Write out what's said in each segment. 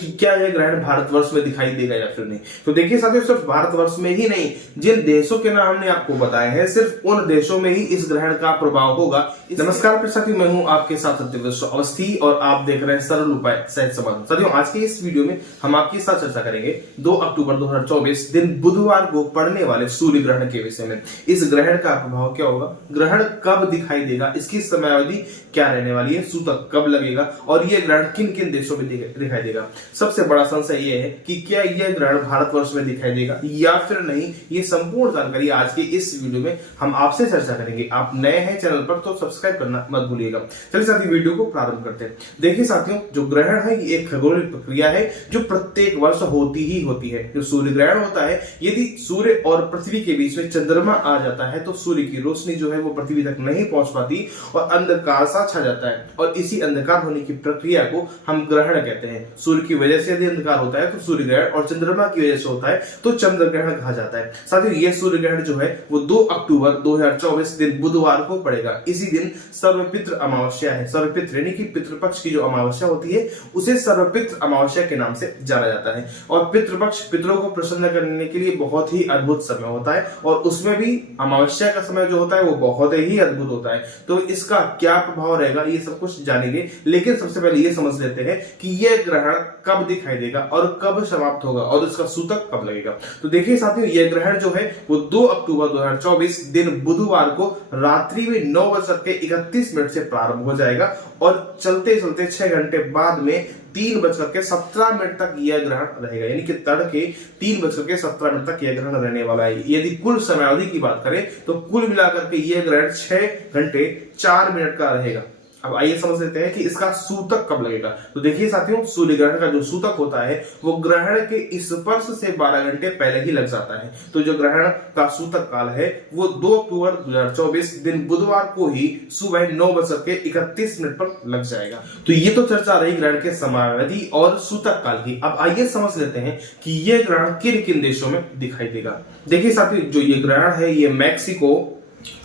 कि क्या यह ग्रहण भारतवर्ष में दिखाई देगा या फिर नहीं। तो देखिए साथियों, सिर्फ भारतवर्ष में ही नहीं, जिन देशों के नाम हमने आपको बताए हैं सिर्फ उन देशों में ही इस ग्रहण का प्रभाव होगा। नमस्कार प्रिय साथियों, मैं हूं आपके साथ सत्यव्रत अवस्थी और आप देख रहे हैं सरल उपाय सहज समाधान। साथियों, आज के इस वीडियो में हम आपके साथ चर्चा करेंगे 2 अक्टूबर 2024 दिन बुधवार को पड़ने वाले सूर्य ग्रहण के विषय में। इस ग्रहण का प्रभाव क्या होगा, ग्रहण कब दिखाई देगा, इसकी समयावधि क्या रहने वाली है, सूतक कब लगेगा और यह ग्रहण किन किन देशों में दिखाई देगा। सबसे बड़ा संशय यह है कि क्या यह ग्रहण भारतवर्ष में दिखाई देगा या फिर नहीं। ये संपूर्ण जानकारी आज के इस वीडियो में हम आपसे चर्चा करेंगे। आप नए हैं चैनल पर तो सब्सक्राइब करना मत भूलिएगा। चलिए साथियों, वीडियो को प्रारंभ करते हैं। देखिए साथियों, जो ग्रहण है ये एक खगोलीय प्रक्रिया है जो प्रत्येक वर्ष होती ही होती है। जो सूर्य ग्रहण होता है, यदि सूर्य और पृथ्वी के बीच में चंद्रमा आ जाता है तो सूर्य की रोशनी जो है वो पृथ्वी तक नहीं पहुंच पाती और अंधकार सा छा जाता है, और इसी अंधकार होने की प्रक्रिया को हम ग्रहण कहते हैं। सूर्य की वजह से यदि अंधकार होता है तो सूर्य ग्रहण, और चंद्रमा की वजह से होता है तो चंद्र ग्रहण कहा जाता है। साथियों, यह सूर्य ग्रहण जो है वो 2 अक्टूबर 2024 दिन बुधवार को पड़ेगा। इसी दिन सर्वपित्र अमावस्या है। सर्वपित्र यानी कि पितृपक्ष की जो अमावस्या होती है उसे सर्वपित्र अमावस्या के नाम से जाना जाता है। और पितृपक्ष पितरों को प्रसन्न करने के लिए बहुत ही अद्भुत समय होता है, और उसमें भी अमावस्या का समय जो होता है वो बहुत ही अद्भुत होता है। तो इसका क्या प्रभाव रहेगा ये सब कुछ जानेंगे, लेकिन सबसे पहले ये समझ लेते हैं कि यह ग्रहण कब दिखाई देगा और कब समाप्त होगा और इसका सूतक कब लगेगा। तो देखिए साथियों, यह ग्रहण जो है वो 2 अक्टूबर 2024 दिन बुधवार को रात्रि में 9:31 से प्रारंभ हो जाएगा और चलते चलते 6 घंटे बाद में 3:17 तक यह ग्रहण रहेगा। यानी कि तड़के 3:17 तक यह ग्रहण रहने वाला है। यदि कुल समयावधि की बात करें तो कुल मिलाकर के यह ग्रहण 6 घंटे 4 मिनट का रहेगा। अब आइए समझ लेते हैं कि इसका सूतक कब लगेगा। तो देखिए साथियों, सूर्य ग्रहण का जो सूतक होता है वो ग्रहण के स्पर्श से 12 घंटे पहले ही लग जाता है। तो जो ग्रहण का सूतक काल है वो 2 अक्टूबर 2024 दिन बुधवार को ही सुबह 9:31 पर लग जाएगा। तो ये तो चर्चा रही ग्रहण के समयावधि और सूतक काल की। अब आइए समझ लेते हैं कि यह ग्रहण किन किन देशों में दिखाई देगा। देखिए साथियों, जो ये ग्रहण है ये मैक्सिको,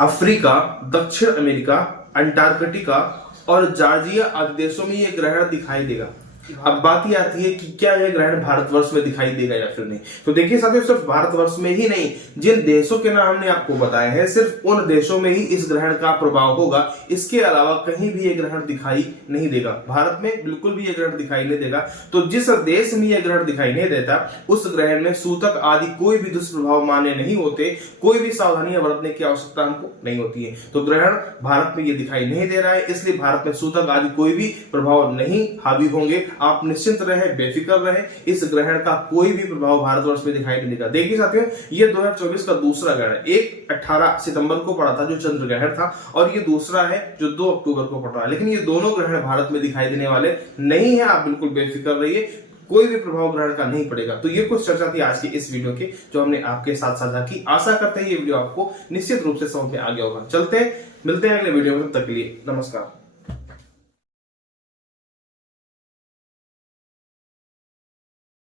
अफ्रीका, दक्षिण अमेरिका, अंटार्कटिका और जॉर्जिया आदि देशों में यह ग्रहण दिखाई देगा। अब बात यह आती है कि क्या यह ग्रहण भारतवर्ष में दिखाई देगा या फिर नहीं। तो देखिए साथियों, सिर्फ भारतवर्ष में ही नहीं, जिन देशों के नाम हमने आपको बताए हैं सिर्फ उन देशों में ही इस ग्रहण का प्रभाव होगा। इसके अलावा कहीं भी यह ग्रहण दिखाई नहीं देगा। भारत में बिल्कुल भी यह ग्रहण दिखाई नहीं देगा। तो जिस देश में यह ग्रहण दिखाई नहीं देता उस ग्रहण में सूतक आदि कोई भी दुष्प्रभाव माने नहीं होते, कोई भी सावधानियां बरतने की आवश्यकता हमको नहीं होती है। तो ग्रहण भारत में यह दिखाई नहीं दे रहा है, इसलिए भारत में सूतक आदि कोई भी प्रभाव नहीं हावी होंगे। आप निश्चिंत रहे, बेफिक्र रहे, इस ग्रहण का कोई भी प्रभाव भारतवर्ष में दिखाई नहीं देगा। देखिए साथियों, ये 2024 का दूसरा ग्रहण, एक 18 सितंबर को पड़ा था जो चंद्र ग्रहण था, और ये दूसरा है जो 2 अक्टूबर को पड़ रहा है। लेकिन ये दोनों ग्रहण भारत में दिखाई देने वाले नहीं है। आप बिल्कुल बेफिक्र रहिए, कोई भी प्रभाव ग्रहण का नहीं पड़ेगा। तो ये कुछ चर्चा थी आज की इस वीडियो की जो हमने आपके साथ साझा की। आशा करते हैं ये वीडियो आपको निश्चित रूप से समझ में आ गया होगा। चलते हैं, मिलते हैं अगले वीडियो में, तब तक के लिए नमस्कार।